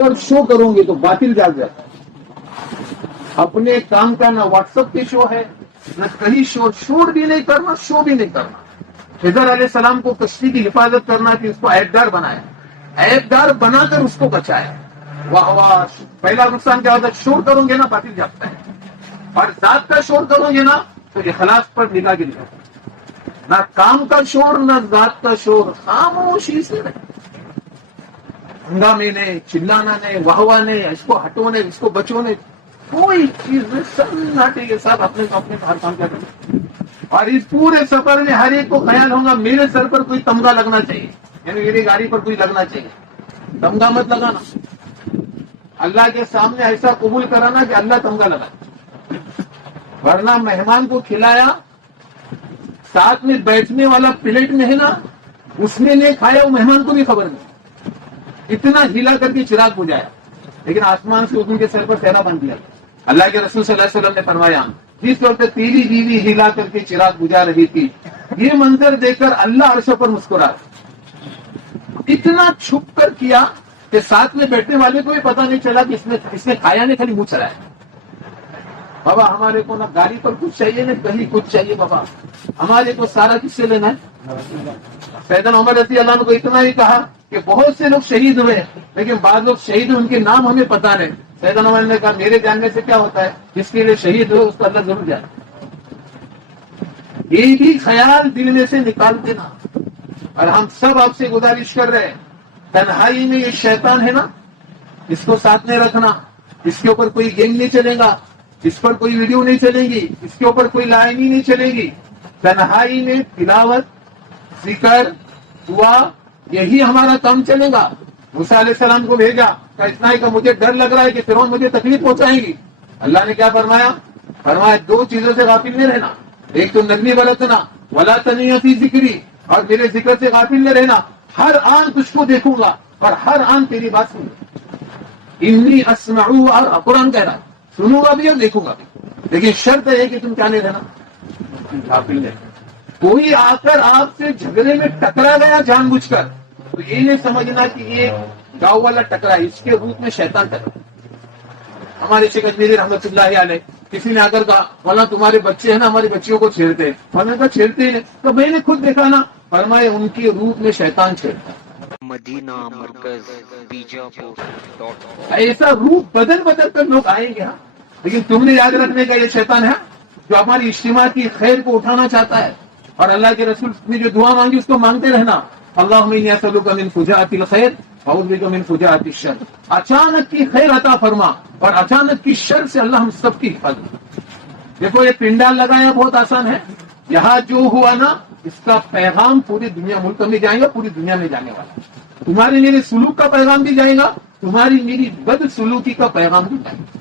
اور شو کروں گے تو باطل جاگ جاتا ہے. اپنے کام کا نہ واٹس پہ شو ہے نہ کہیں شور بھی نہیں کرنا، شو بھی نہیں کرنا. خضر علیہ السلام کو کشتی کی حفاظت کرنا کہ اس کو عیبدار بنایا، عیبدار بنا کر اس کو بچایا. واہ واہ. پہلا نقصان کیا ہوتا ہے؟ شور کروں گے نا باطل جاتا ہے، اور ذات کا شور کروں گے نا تو اخلاص پر نگاہ گری جاتا ہے. نہ کام کا شور نہ ذات کا شور، خاموشی سے نہیں، ہنگامے نے، چلانا نے، واہ واہ نے، اس کو ہٹو نے، اس کو بچو نے، کوئی چیز میں سناٹے کے ساتھ اپنے ہر کام کیا کرنا. اور اس پورے سفر میں ہر ایک کو خیال ہوگا میرے سر پر کوئی تمغہ لگنا چاہیے، یعنی میری گاڑی پر کوئی لگنا چاہیے. تمغہ مت لگانا، اللہ کے سامنے ایسا قبول کرانا کہ اللہ تمغہ لگا. ورنہ مہمان کو کھلایا، ساتھ میں بیٹھنے والا پلیٹ میں ہے نا، اس نے نہیں کھایا، وہ مہمان کو بھی خبر نہیں. اتنا ہلا کر کے چراغ بجھایا، لیکن آسمان سے ان کے سر پر سہرا بن دیا. اللہ کے رسول صلی اللہ علیہ وسلم نے فرمایا جس وقت تیری بیوی ہلا کر کے چراغ بجھا رہی تھی، یہ منظر دیکھ کر اللہ عرش پر مسکرا. اتنا چھپ کر کیا کہ ساتھ میں بیٹھنے والے کو بھی پتا نہیں چلا کہ اس نے کھایا نہیں، خالی منہ چلایا. بابا ہمارے کو نہ گاڑی پر کچھ چاہیے نہ کہیں کچھ چاہیے. بابا ہمارے کو سارا کس سے لینا ہے؟ سیدنا عمر رضی اللہ عنہ کو اتنا ہی کہا کہ بہت سے لوگ شہید ہوئے، لیکن بعض لوگ شہید ہوئے ان کے نام ہمیں پتا نہیں. سیدنا عمر نے کہا میرے جاننے سے کیا ہوتا ہے، جس کے لیے شہید ہوئے اس کو اللہ ضرور جانے. یہ بھی خیال دل میں سے نکال دینا. اور ہم سب آپ سے گزارش کر رہے ہیں، تنہائی میں یہ شیطان ہے نا، اس کو ساتھ میں رکھنا. اس کے اوپر کوئی گینگ نہیں چلے گا، اس پر کوئی ویڈیو نہیں چلے گی، اس کے اوپر کوئی لائنی نہیں چلے گی. تنہائی میں تلاوت، ذکر، دعا، یہی ہمارا کام چلے گا. موسیٰ علیہ السلام کو بھیجا کہ اتنا ہی کہ مجھے ڈر لگ رہا ہے کہ فرعون مجھے تکلیف پہنچائیں گی. اللہ نے کیا فرمایا؟ فرمایا دو چیزوں سے غافل نہیں رہنا. ایک تو نرمی برتنا، ولا تنیہ فی ذکری، اور میرے ذکر سے غافل نہ رہنا. ہر آن تجھ کو دیکھوں گا اور ہر آن تیری بات سنوں گا. انی اسمع، اور قرآن کہہ رہا ہے سنوں گا بھی اور دیکھوں گا بھی، لیکن شرط ہے کہ تم کیا نہیں رہنا، غافل نہیں. کوئی آ کر آپ سے جھگڑے میں ٹکرا گیا جان بوجھ کر، تو یہ نہیں سمجھنا کہ یہ گاؤں والا ٹکرا، اس کے روپ میں شیطان ٹکرا. ہمارے شیخ اجمیری رحمۃ اللہ علیہ کسی نے آ کر کہا مولانا تمہارے بچے ہیں نا ہماری بچیوں کو چھیڑتے ہیں. میں نے کہا چھیڑتے ہیں؟ تو میں نے خود دیکھا نا. فرمایا ان کے روپ میں شیطان چھیڑتا. مدینہ مرکز بیجاپور. ایسا روپ بدل بدل کر لوگ آئیں گے. لیکن تم نے یاد رکھنے کا یہ شیطان ہے جو ہماری اجتماع کی خیر کو اٹھانا چاہتا ہے. اور اللہ کے رسول نے جو دعا مانگی اس کو مانگتے رہنا. اللہم انی اسألک من فجاءۃ الخیر واعوذ بک من فجاءۃ الشر. اچانک کی خیر عطا فرما اور اچانک کی شر سے اللہ ہم سب کی حفاظت. دیکھو یہ پنڈال لگایا بہت آسان ہے، یہاں جو ہوا نا اس کا پیغام پوری دنیا، ملک میں جائے گا، پوری دنیا میں جانے والا. تمہارے میرے سلوک کا پیغام بھی جائے گا، تمہاری میری بد سلوکی کا پیغام بھی جائے گا.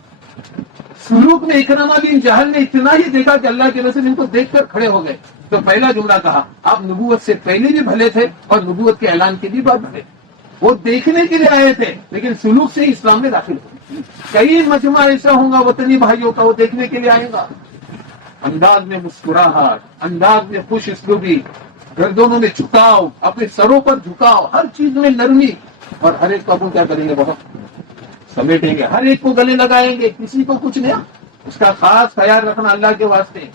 سلوک میں اکرمہ بن جہل نے اتنا ہی دیکھا کہ اللہ کے رسول ان کو دیکھ کر کھڑے ہو گئے تو پہلا جملہ کہا آپ نبوت سے پہلے بھی بھلے تھے اور نبوت کے اعلان کے بھی بعد بھلے. وہ دیکھنے کے لیے آئے تھے لیکن سلوک سے ہی اسلام میں داخل ہوئے. کئی مجمع ایسا ہوگا وطنی بھائیوں کا، وہ دیکھنے کے لیے آئے گا. انداز میں مسکراہٹ، انداز میں خوش اسلوبی، گردنوں میں جھکاؤ، اپنے سروں پر جھکاؤ، ہر چیز میں نرمی. اور ہر ایک کو اپن کیا کریں گے، بہت سمیٹیں گے، ہر ایک کو گلے لگائیں گے، کسی کو کچھ نہیں. اس کا خاص خیال رکھنا اللہ کے واسطے.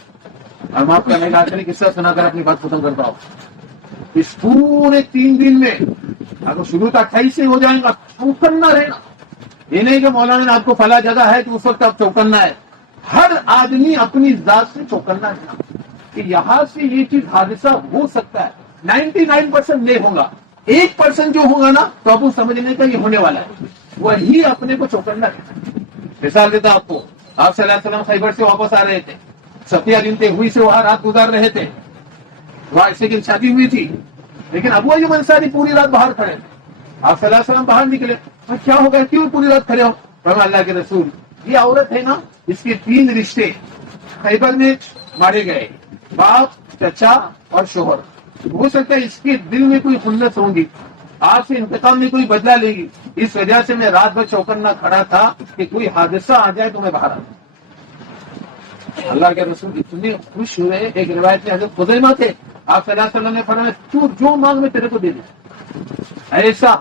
ہم آپ کا میں آخری قصہ سنا کر اپنی بات ختم کرتا ہوں. اس پورے 3 دن میں اگر شروع تک 28 سے ہو جائیں گا، چوکنا رہنا. یہ نہیں کہ مولانا نے آپ کو فلاں جگہ ہے کہ اس وقت آپ چوکنا ہے. ہر آدمی اپنی ذات سے چوکنا رہنا کہ یہاں سے یہ چیز حادثہ ہو سکتا ہے. 99% نہیں ہوگا، 1% جو ہوگا نا تو آپ کو سمجھنے کا یہ ہونے والا ہے، وہی اپنے کو چوکنا رہنا. مثال دیتا آپ کو، آپ صلی اللہ علیہ وسلم خیبر سے واپس آ رہے تھے، صفیہ بنت ہوئی سے وہاں رات گزار رہے تھے. وہاں ایسے کی شادی ہوئی تھی، لیکن ابو ایوب انصاری پوری رات باہر کھڑے تھے. آپ صلی اللہ علیہ وسلم باہر نکلے، کیا ہو گیا، کیوں پوری رات کھڑے ہو؟ فرمایا اللہ کے رسول یہ عورت ہے نا، اس کے 3 رشتے خیبر میں مارے گئے، باپ، چچا اور شوہر. ہو سکتا ہے اس کے دل میں کوئی خنت ہوں گی، آپ سے انتقام میں کوئی بدلہ لے گی. اس وجہ سے میں رات بھر چوکنا کھڑا تھا کہ کوئی حادثہ آ جائے تو میں باہر آ. اللہ کے رسول اتنے خوش ہوئے. ایک روایت میں حضرت خزیمہ تھے، آپ صلی اللہ علیہ وسلم نے فرمایا تو جو مانگ میں تیرے کو دے دیں. ایسا